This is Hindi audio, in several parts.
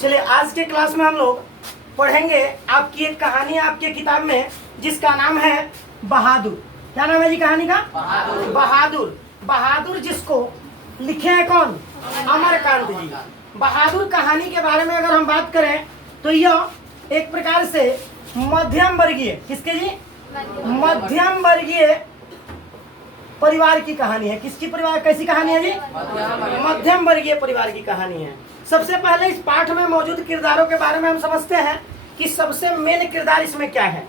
चलिए आज के क्लास में हम लोग पढ़ेंगे आपकी एक कहानी आपके किताब में जिसका नाम है बहादुर। क्या नाम है जी कहानी का? बहादुर। बहादुर बहादुर जिसको लिखे हैं कौन? अमरकांत जी। बहादुर कहानी के बारे में अगर हम बात करें तो यह एक प्रकार से मध्यम वर्गीय, किसके जी? मध्यम वर्गीय परिवार की कहानी है। किसकी परिवार, कैसी कहानी है जी? मध्यम वर्गीय परिवार की कहानी है। सबसे पहले इस पाठ में मौजूद किरदारों के बारे में हम समझते हैं कि सबसे मेन किरदार इसमें क्या है।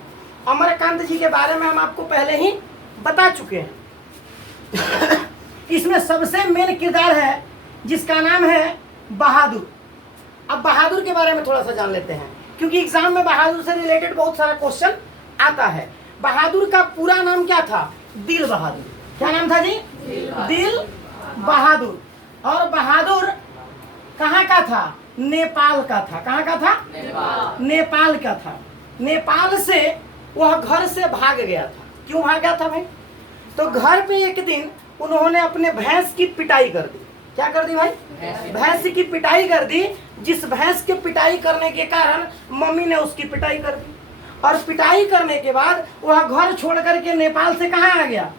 अमरकांत जी के बारे में हम आपको पहले ही बता चुके हैं। इसमें सबसे मेन किरदार है जिसका नाम है बहादुर। अब बहादुर के बारे में थोड़ा सा जान लेते हैं क्योंकि एग्जाम में बहादुर से रिलेटेड बहुत सारा क्वेश्चन आता है। बहादुर का पूरा नाम क्या था? दिल बहादुर। क्या नाम था जी? दिल बहादुर। और बहादुर कहाँ का था? नेपाल का था। कहाँ का था? नेपाल का था। नेपाल से वह घर से भाग गया था। क्यों भाग गया था भाई? तो घर पे एक दिन उन्होंने अपने भैंस की पिटाई कर दी। क्या कर दी भाई? भैंस की पिटाई कर दी। जिस भैंस की पिटाई करने के कारण मम्मी ने उसकी पिटाई कर दी और पिटाई करने के बाद वह घर छोड़ करके नेपाल से कहाँ आ गया?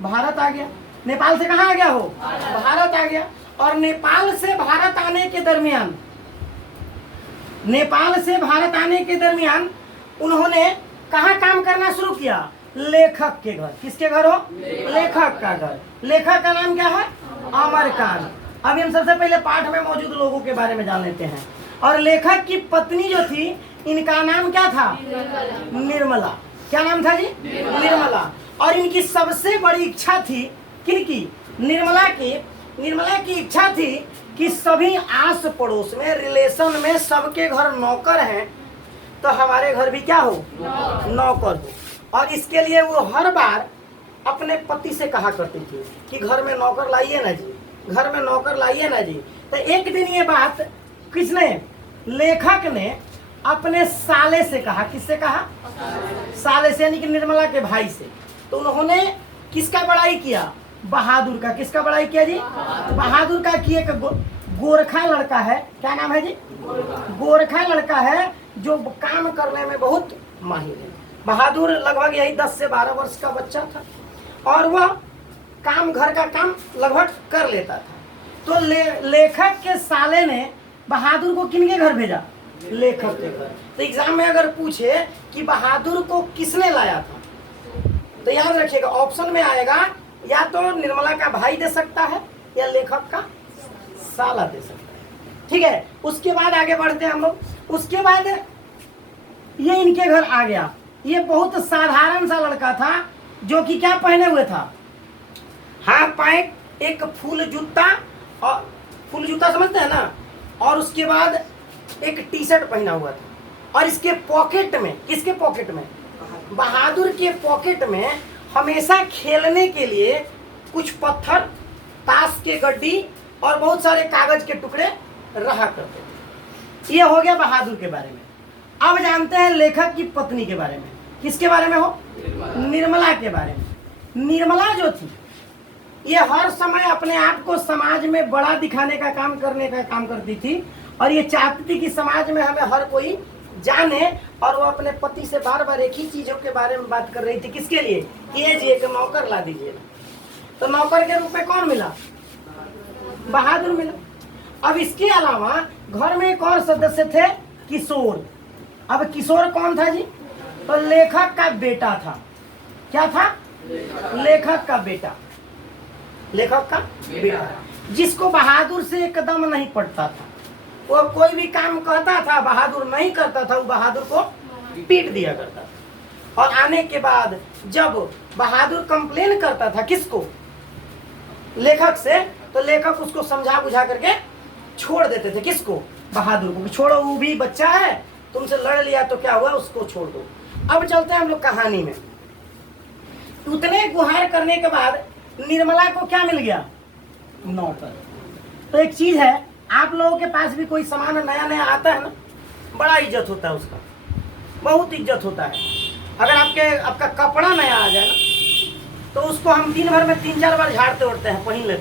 भारत आ गया। नेपाल से कहाँ आ गया हो? भारत आ गया। और नेपाल से भारत आने के दरमियान, नेपाल से भारत आने के दरमियान उन्होंने कहाँ काम करना शुरू किया? लेखक के घर। किसके घर हो? लेखक का घर। लेखक का नाम क्या है? अमरकांत। अभी हम सबसे पहले पाठ में मौजूद लोगों के बारे में जान लेते हैं। और लेखक की पत्नी जो थी इनका नाम क्या था? निर्मला। क्या नाम था जी? निर्मला। और इनकी सबसे बड़ी इच्छा थी किनकी? निर्मला की। निर्मला की इच्छा थी कि सभी आस पड़ोस में, रिलेशन में सबके घर नौकर हैं तो हमारे घर भी क्या हो? नौकर हो। और इसके लिए वो हर बार अपने पति से कहा करती थी कि घर में नौकर लाइए ना जी, घर में नौकर लाइए ना जी। तो एक दिन ये बात किसने? लेखक ने अपने साले से कहा। किससे कहा? साले से, यानी कि निर्मला के भाई से। तो उन्होंने किसका बड़ाई किया? बहादुर का। किसका बड़ाई किया जी? बहादुर का। कि एक गोरखा लड़का है। क्या नाम है जी? गोरखा लड़का है जो काम करने में बहुत माहिर है। बहादुर लगभग यही 10 से 12 वर्ष का बच्चा था और वह काम, घर का काम लगभग कर लेता था। तो लेखक के साले ने बहादुर को किनके घर भेजा? लेखक के घर। तो एग्जाम में अगर पूछे कि बहादुर को किसने लाया था तो याद रखिएगा ऑप्शन में आएगा या तो निर्मला का भाई दे सकता है या लेखक का साला दे सकता है। ठीक है, उसके बाद आगे बढ़ते हैं हम लोग। उसके बाद ये इनके घर आ गया। ये बहुत साधारण सा लड़का था जो कि क्या पहने हुए था? हाफ पैंट, एक फुल जूता, और फुल जूता समझते हैं ना, और उसके बाद एक टी शर्ट पहना हुआ था। और इसके पॉकेट में, किसके पॉकेट में? बहादुर के पॉकेट में हमेशा खेलने के लिए कुछ पत्थर, ताश के गड्डी और बहुत सारे कागज के टुकड़े रहा करते थे। ये हो गया बहादुर के बारे में। अब जानते हैं लेखक की पत्नी के बारे में। किसके बारे में हो? निर्मला के बारे में। निर्मला जो थी ये हर समय अपने आप को समाज में बड़ा दिखाने का काम करती थी और ये चाहती थी कि समाज में हमें हर कोई जाने। और वो अपने पति से बार बार एक ही चीजों के बारे में बात कर रही थी। किसके लिए? कि ये जी एक नौकर ला दीजिए। तो नौकर के रूप में कौन मिला? बहादुर मिला। अब इसके अलावा घर में एक और सदस्य थे, किशोर। अब किशोर कौन था जी? तो लेखक का बेटा था। क्या था? लेखक का बेटा। लेखक का बेटा जिसको बहादुर से एकदम नहीं पड़ता था। वो कोई भी काम कहता था, बहादुर नहीं करता था, वो बहादुर को पीट दिया करता था। और आने के बाद जब बहादुर कंप्लेन करता था किसको? लेखक से, तो लेखक उसको समझा बुझा करके छोड़ देते थे। किसको? बहादुर को। छोड़ो, वो भी बच्चा है, तुमसे लड़ लिया तो क्या हुआ, उसको छोड़ दो। अब चलते हैं हम लोग कहानी में। उतने गुहार करने के बाद निर्मला को क्या मिल गया? नौकर। तो एक चीज है, आप लोगों के पास भी कोई सामान नया नया आता है ना, बड़ा इज्जत होता है उसका, बहुत इज्जत होता है। अगर आपका कपड़ा नया आ जाए ना तो उसको हम दिन भर में 3-4 बार झाड़ते उड़ते हैं, पहन ले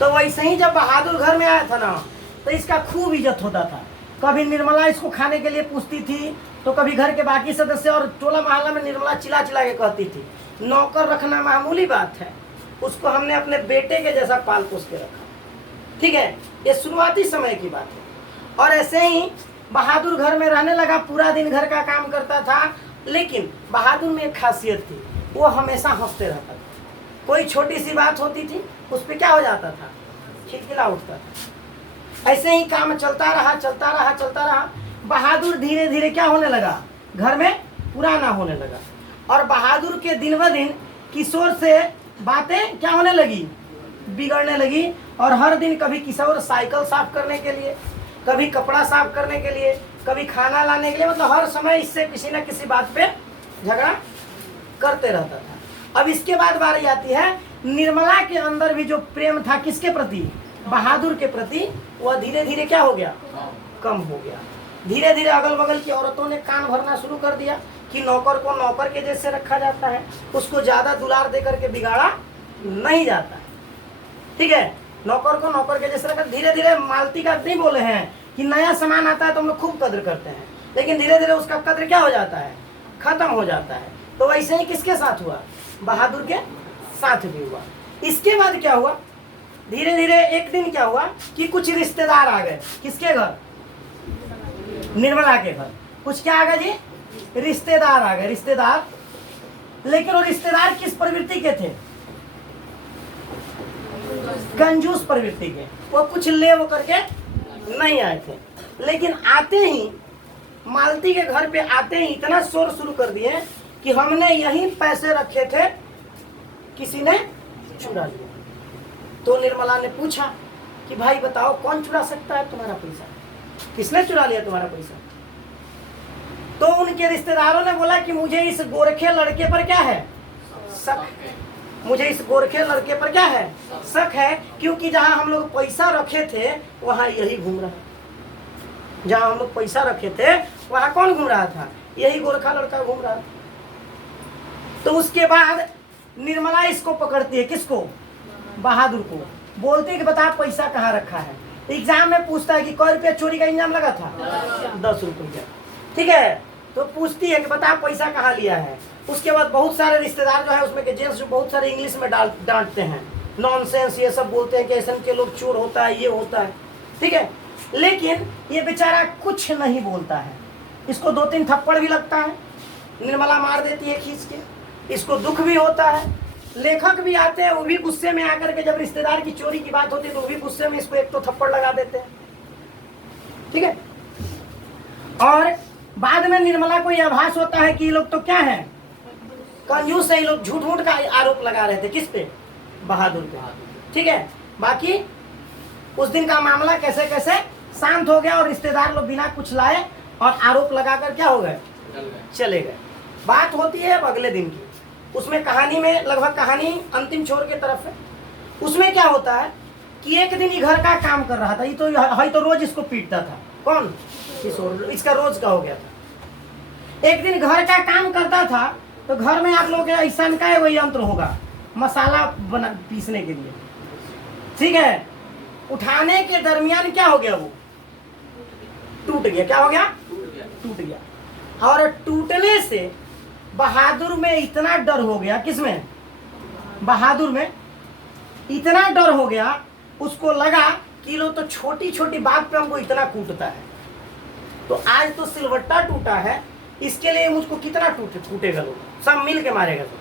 तो वैसे ही जब बहादुर घर में आया था ना तो इसका खूब इज्जत होता था। कभी निर्मला इसको खाने के लिए पूछती थी, तो कभी घर के बाकी सदस्य और टोला मोहल्ला में निर्मला चिल्ला चिल्ला के कहती थी। नौकर रखना मामूली बात है, उसको हमने अपने बेटे के जैसा पाल पोस के रखा। ठीक है, ये शुरुआती समय की बात है। और ऐसे ही बहादुर घर में रहने लगा, पूरा दिन घर का काम करता था। लेकिन बहादुर में एक खासियत थी, वो हमेशा हंसते रहता था। कोई छोटी सी बात होती थी उस पर क्या हो जाता था, खिलखिला उठता था। ऐसे ही काम चलता रहा चलता रहा चलता रहा। बहादुर धीरे धीरे क्या होने लगा, घर में पुराना होने लगा। और बहादुर के दिन ब दिन किशोर से बातें क्या होने लगी, बिगड़ने लगी। और हर दिन कभी किशोर साइकिल साफ करने के लिए, कभी कपड़ा साफ करने के लिए, कभी खाना लाने के लिए, मतलब हर समय इससे किसी न किसी बात पे झगड़ा करते रहता था। अब इसके बाद बारी आती है निर्मला के अंदर भी जो प्रेम था किसके प्रति, बहादुर के प्रति, वह धीरे धीरे क्या हो गया, कम हो गया। धीरे धीरे अगल बगल की औरतों ने कान भरना शुरू कर दिया कि नौकर को नौकर के जैसे रखा जाता है, उसको ज्यादा दुलार दे करके बिगाड़ा नहीं जाता है। ठीक है, नौकर को नौकर के जैसे रखा। धीरे धीरे मालती का नहीं बोले हैं कि नया सामान आता है तो हम लोग खूब कद्र करते हैं, लेकिन धीरे धीरे उसका कद्र क्या हो जाता है, खत्म हो जाता है। तो वैसे ही किसके साथ हुआ, बहादुर के साथ भी हुआ। इसके बाद क्या हुआ, धीरे धीरे एक दिन क्या हुआ कि कुछ रिश्तेदार आ गए। किसके घर, निर्मला के घर। कुछ क्या आ गए जी, रिश्तेदार आ गए, रिश्तेदार। लेकिन वो रिश्तेदार किस प्रवृत्ति के थे, कंजूस प्रवृत्ति के। वो कुछ ले वो करके नहीं आए थे, लेकिन आते ही मालती के घर पे आते ही इतना शोर शुरू कर दिए कि हमने यहीं पैसे रखे थे, किसी ने चुरा लिया। तो निर्मला ने पूछा कि भाई बताओ कौन चुरा सकता है तुम्हारा पैसा, किसने चुरा लिया तुम्हारा पैसा। तो उनके रिश्तेदारों ने बोला कि मुझे इस गोरखे लड़के पर क्या है, शक है। मुझे इस गोरखे लड़के पर क्या है, शक है, क्योंकि जहां हम लोग पैसा रखे थे वहां यही घूम रहा है। जहां हम लोग पैसा रखे थे वहां कौन घूम रहा था, यही गोरखा लड़का घूम रहा था। तो उसके बाद निर्मला इसको पकड़ती है, किसको, बहादुर को। बोलते हैं कि बता पैसा कहाँ रखा है। एग्जाम में पूछता है कि कै रुपया चोरी का इंजाम लगा था, 10 रुपया। ठीक है, तो पूछती है कि बता पैसा कहाँ लिया है। उसके बाद बहुत सारे रिश्तेदार जो है उसमें के जेंट्स जो बहुत सारे इंग्लिश में डांटते हैं, नॉनसेंस ये सब बोलते हैं कि ऐसे के लोग चोर होता है, ये होता है। ठीक है, लेकिन ये बेचारा कुछ नहीं बोलता है। इसको 2-3 थप्पड़ भी लगता है, निर्मला मार देती है खींच के। इसको दुख भी होता है। लेखक भी आते हैं, वो भी गुस्से में आकर के, जब रिश्तेदार की चोरी की बात होती है तो वो भी गुस्से में इसको एक तो थप्पड़ लगा देते हैं। ठीक है, और बाद में निर्मला को यह आभास होता है कि ये लोग तो क्या है, कंजूस है। ये लोग झूठ मूठ का आरोप लगा रहे थे, किस पे, बहादुर पे। ठीक है, बाकी उस दिन का मामला कैसे कैसे शांत हो गया और रिश्तेदार लोग बिना कुछ लाए और आरोप लगाकर क्या हो गए, चले गए। बात होती है अब अगले दिन की। उसमें कहानी में लगभग कहानी अंतिम छोर के तरफ है। उसमें क्या होता है कि एक दिन ये घर का काम कर रहा था। ये तो रोज इसको पीटता था, कौन, किशोर। इसका रोज का हो गया था। एक दिन घर का काम करता था तो घर में आप लोग ऐसा का वो यंत्र होगा मसाला बना पीसने के लिए। ठीक है, उठाने के दरमियान क्या हो गया, वो टूट गया। क्या हो गया, टूट गया। और टूटने से बहादुर में इतना डर हो गया, किसमें, बहादुर में इतना डर हो गया, उसको लगा कि लो तो छोटी छोटी बात पे हमको इतना कूटता है, तो आज तो सिलवट्टा टूटा है, इसके लिए मुझको कितना टूटेगा, लोग सब मिल के मारेगा। तो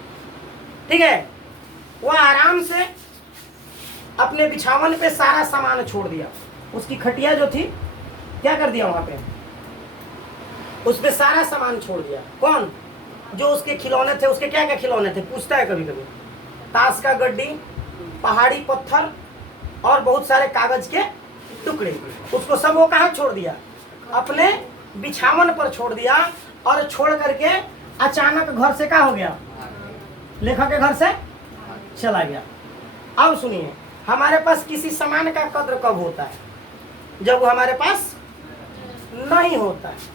ठीक है, वह आराम से अपने बिछावन पे सारा सामान छोड़ दिया। उसकी खटिया जो थी क्या कर दिया, वहां पे उस पे सारा सामान छोड़ दिया। कौन, जो उसके खिलौने थे। उसके क्या क्या खिलौने थे, पूछता है कभी कभी। ताश का गड्डी, पहाड़ी पत्थर और बहुत सारे कागज के टुकड़े, उसको सब वो कहाँ छोड़ दिया, अपने बिछावन पर छोड़ दिया। और छोड़ करके अचानक घर से क्या हो गया, लेखक के घर से चला गया। अब सुनिए, हमारे पास किसी सामान का कद्र कब होता है, जब वो हमारे पास नहीं होता है।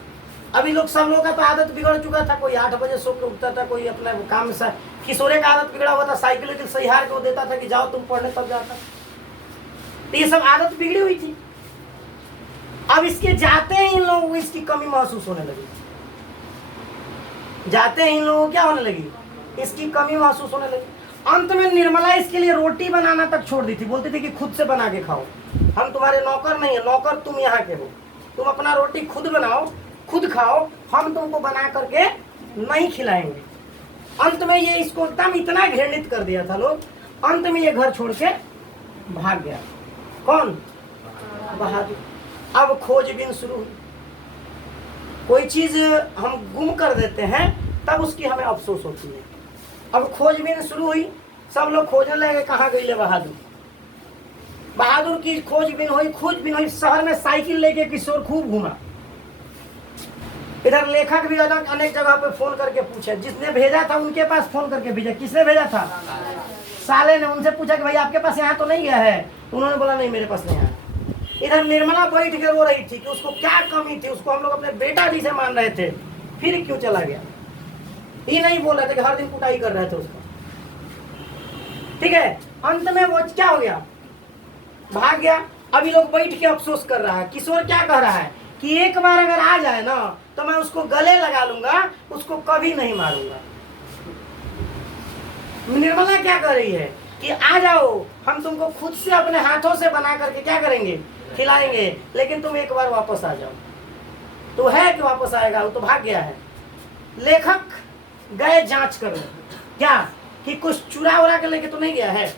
अभी लोग सब लोगों का तो आदत बिगड़ चुका था। कोई 8 बजे सो के उठता था, कोई अपना काम से। किशोरे का आदत बिगड़ा हुआ था, साइकिल सही हार के वो देता था कि जाओ तुम पढ़ने, तब जाता। तो ये सब आदत बिगड़ी हुई थी। अब इसके जाते ही इन लोगों को इसकी कमी महसूस होने लगी। जाते ही इन लोगों को क्या होने लगी, इसकी कमी महसूस होने लगी। अंत में निर्मला इसके लिए रोटी बनाना तक छोड़ दी थी, बोलती थी कि खुद से बना के खाओ, हम तुम्हारे नौकर नहीं है, नौकर तुम यहाँ के हो, तुम अपना रोटी खुद बनाओ, खुद खाओ, हम तुमको बना करके नहीं खिलाएंगे। अंत में ये इसको एकदम इतना घृणित कर दिया था लोग, अंत में ये घर छोड़ के भाग गया। कौन? बहादुर। अब खोजबीन शुरू हुई। कोई चीज हम गुम कर देते हैं तब उसकी हमें अफसोस होती है। अब खोजबीन शुरू हुई, सब लोग खोजने लगे कहाँ गई बहादुर। बहादुर की खोजबीन हुई, शहर में साइकिल लेके किशोर खूब घूमा। इधर लेखक भी अनेक जगह पे फोन करके पूछे, जिसने भेजा था उनके पास फोन करके भेजा। किसने भेजा था? साले ने। उनसे पूछा कि भाई आपके पास यहाँ तो नहीं गया है? उन्होंने बोला नहीं मेरे पास नहीं आया। इधर निर्मला बैठ के रो रही थी कि उसको क्या कमी थी, उसको हम लोग अपने बेटा जी से मान रहे थे, फिर क्यों चला गया। ये नहीं बोल रहे थे कि हर दिन कुटाई कर रहे थे उसका। ठीक है, अंत में वो क्या हो गया, भाग गया। अभी लोग बैठ के अफसोस कर रहा है। किशोर क्या कह रहा है कि एक बार अगर आ जाए ना तो मैं उसको गले लगा लूंगा, उसको कभी नहीं मारूंगा। निर्मला क्या कर रही है कि आ जाओ, हम तुमको खुद से अपने हाथों से बना करके क्या करेंगे, खिलाएंगे, लेकिन तुम एक बार वापस आ जाओ। तो है कि वापस आएगा, वो तो भाग गया है। लेखक गए जांच करने, क्या कि कुछ चुरा उरा के लेके तो नहीं गया है।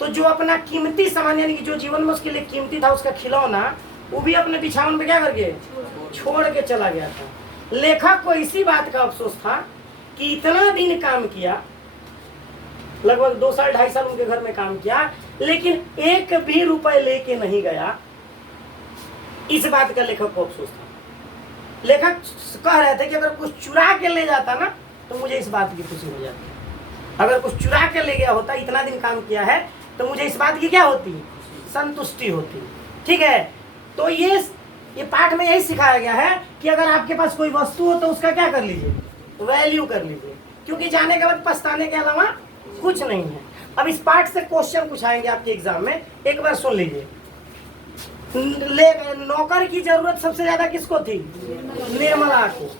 तो जो अपना कीमती सामान, यानी कि जो जीवन में उसके लिए कीमती था, उसका खिलौना, वो भी अपने बिछावन पे क्या करके छोड़ के चला गया था। लेखक को इसी बात का अफसोस था कि इतना दिन काम किया, लगभग 2 साल 2.5 साल उनके घर में काम किया, लेकिन एक भी रुपए लेके नहीं गया। इस बात का लेखक को अफसोस था। लेखक कह रहे थे कि अगर कुछ चुरा के ले जाता ना तो मुझे इस बात की खुशी हो जाती। अगर कुछ चुरा के ले गया होता, इतना दिन काम किया है, तो मुझे इस बात की क्या होती, संतुष्टि होती। ठीक है, तो ये पाठ में यही सिखाया गया है कि अगर आपके पास कोई वस्तु हो तो उसका क्या कर लीजिए, वैल्यू कर लीजिए, क्योंकि जाने के बाद पछताने के अलावा कुछ नहीं है। अब इस पाठ से क्वेश्चन पूछाएंगे आपके एग्जाम में, एक बार सुन लीजिए। नौकर की जरूरत सबसे ज्यादा किसको थी? निर्मला को।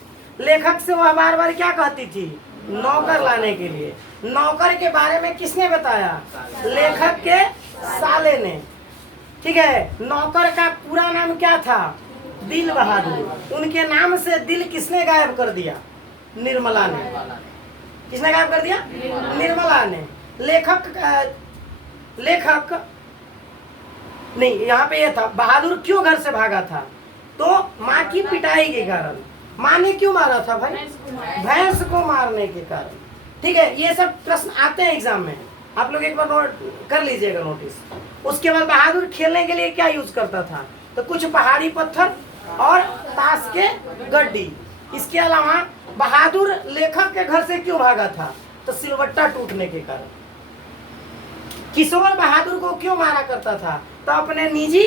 लेखक से वह बार बार क्या कहती थी? नौकर लाने के लिए। नौकर के बारे में किसने बताया? लेखक के साले ने। ठीक है, नौकर का पूरा नाम क्या था? दिल बहादुर। उनके नाम से दिल किसने गायब कर दिया? निर्मला ने। किसने गायब कर दिया? निर्मला ने। लेखक नहीं, यहाँ पे ये था, बहादुर क्यों घर से भागा था? तो माँ की पिटाई के कारण। माँ ने क्यों मारा था भाई? भैंस को मारने के कारण। ठीक है, ये सब प्रश्न आते हैं एग्जाम में, आप लोग एक बार नोट कर लीजिएगा नोटिस। उसके बाद बहादुर खेलने के लिए क्या यूज करता था? तो कुछ पहाड़ी पत्थर और ताश के गड्डी। इसके अलावा बहादुर लेखक के घर से क्यों भागा था? तो सिलवट्टा टूटने के कारण। किशोर बहादुर को क्यों मारा करता था? तो अपने निजी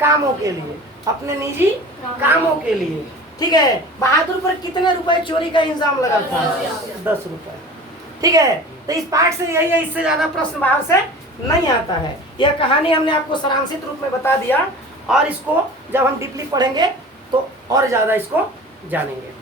कामों के लिए, अपने निजी कामों के लिए। ठीक है, बहादुर पर कितने रुपए चोरी का इल्जाम लगा था? 10 रुपए। ठीक है, तो इस पाठ से यही है, इससे ज्यादा प्रश्न बाहर से नहीं आता है। यह कहानी हमने आपको सारांशित रूप में बता दिया, और इसको जब हम डीपली पढ़ेंगे तो और ज्यादा इसको जानेंगे।